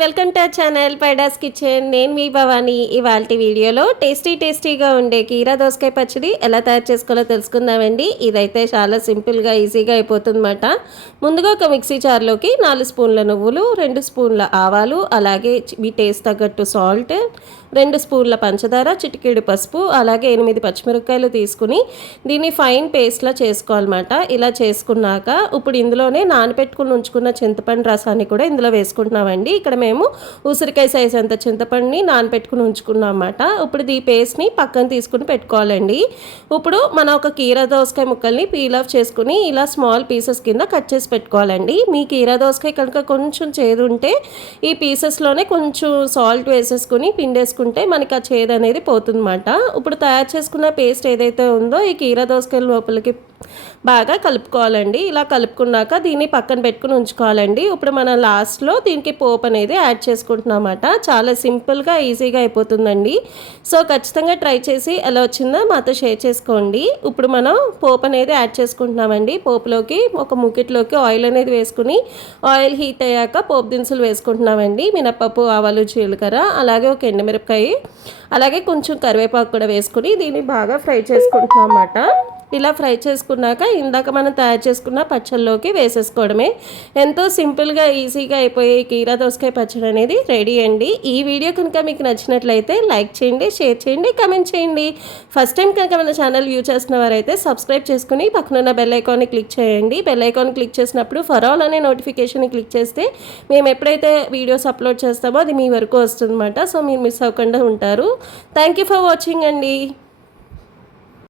Welcome to channel పైడాస్ kitchen. నేను మీ భవాని. ఇవాళ వీడియోలో టేస్టీ టేస్టీగా ఉండే కీరా దోసకాయ పచ్చడి ఎలా తయారు చేసుకోవాలో తెలుసుకుందామండి. ఇదైతే చాలా సింపుల్గా ఈజీగా అయిపోతుందన్నమాట. ముందుగా ఒక మిక్సీ జార్లోకి నాలుగు స్పూన్ల నువ్వులు రెండు స్పూన్ల ఆవాలు అలాగే మీ టేస్ట్ తగ్గట్టు సాల్ట్ రెండు స్పూన్ల పంచదార చిటికెడు పసుపు అలాగే ఎనిమిది పచ్చిమిరపకాయలు తీసుకుని దీన్ని ఫైన్ పేస్ట్లా చేసుకోవాలన్నమాట. ఇలా చేసుకున్నాక ఇప్పుడు ఇందులోనే నానపెట్టుకుని ఉంచుకున్న చింతపండు రసాన్ని కూడా ఇందులో వేసుకుంటున్నామండి. ఇక్కడ మేము ఉసిరికాయ సైజ్ అంత చింతపండుని నానబెట్టుకుని ఉంచుకున్నాం అన్నమాట ఇప్పుడు ఈ పేస్ట్ని పక్కన తీసుకుని పెట్టుకోవాలండి. ఇప్పుడు మనం ఒక కీరా దోసకాయ ముక్కల్ని పీల్ ఆఫ్ చేసుకుని ఇలా స్మాల్ పీసెస్ కింద కట్ చేసి పెట్టుకోవాలండి. మీ కీరా దోసకాయ కనుక కొంచెం చేదు ఉంటే ఈ పీసెస్లోనే కొంచెం సాల్ట్ వేసేసుకుని పిండేసుకుంటే మనకి ఆ చేదు అనేది పోతుందన్నమాట. ఇప్పుడు తయారు చేసుకున్న పేస్ట్ ఏదైతే ఉందో ఈ కీర దోసకాయ లోపలికి బాగా కలుపుకోవాలండి. ఇలా కలుపుకున్నాక దీన్ని పక్కన పెట్టుకుని ఉంచుకోవాలండి. ఇప్పుడు మనం లాస్ట్లో దీనికి పోపు అనేది యాడ్ చేసుకుంటున్నామాట. చాలా సింపుల్గా ఈజీగా అయిపోతుందండి. సో ఖచ్చితంగా ట్రై చేసి ఎలా వచ్చిందో మాతో షేర్ చేసుకోండి. ఇప్పుడు మనం పోపు అనేది యాడ్ చేసుకుంటున్నామండి. పోపులోకి ఒక ముకిట్లోకి ఆయిల్ అనేది వేసుకుని ఆయిల్ హీట్ అయ్యాక పోపు దినుసులు వేసుకుంటున్నామండి. మినప్పప్పు ఆవాలు జీలకర్ర అలాగే ఒక ఎండుమిరపకాయ అలాగే కొంచెం కరివేపాకు కూడా వేసుకుని దీన్ని బాగా ఫ్రై చేసుకుంటున్నాం అన్నమాట ఇలా ఫ్రై చేసుకున్నాక ఇందాక మనం తయారు చేసుకున్న పచ్చళ్ళలోకి వేసేసుకోవడమే. ఎంతో సింపుల్గా ఈజీగా అయిపోయే కీరా దోసకాయ పచ్చడి అనేది రెడీ అండి. ఈ వీడియో కనుక మీకు నచ్చినట్లయితే లైక్ చేయండి షేర్ చేయండి కమెంట్ చేయండి. ఫస్ట్ టైం కనుక మన ఛానల్ వ్యూ చేస్తున్న వారైతే సబ్స్క్రైబ్ చేసుకుని పక్కనున్న బెల్ ఐకాన్ని క్లిక్ చేయండి. బెల్ ఐకాన్ క్లిక్ చేసినప్పుడు ఫర్ ఆల్ అనే నోటిఫికేషన్ క్లిక్ చేస్తే మేము ఎప్పుడైతే వీడియోస్ అప్లోడ్ చేస్తామో అది మీ వరకు వస్తుందన్నమాట. సో మీరు మిస్ అవ్వకుండా ఉంటారు. థ్యాంక్ యూ ఫర్ వాచింగ్ అండి.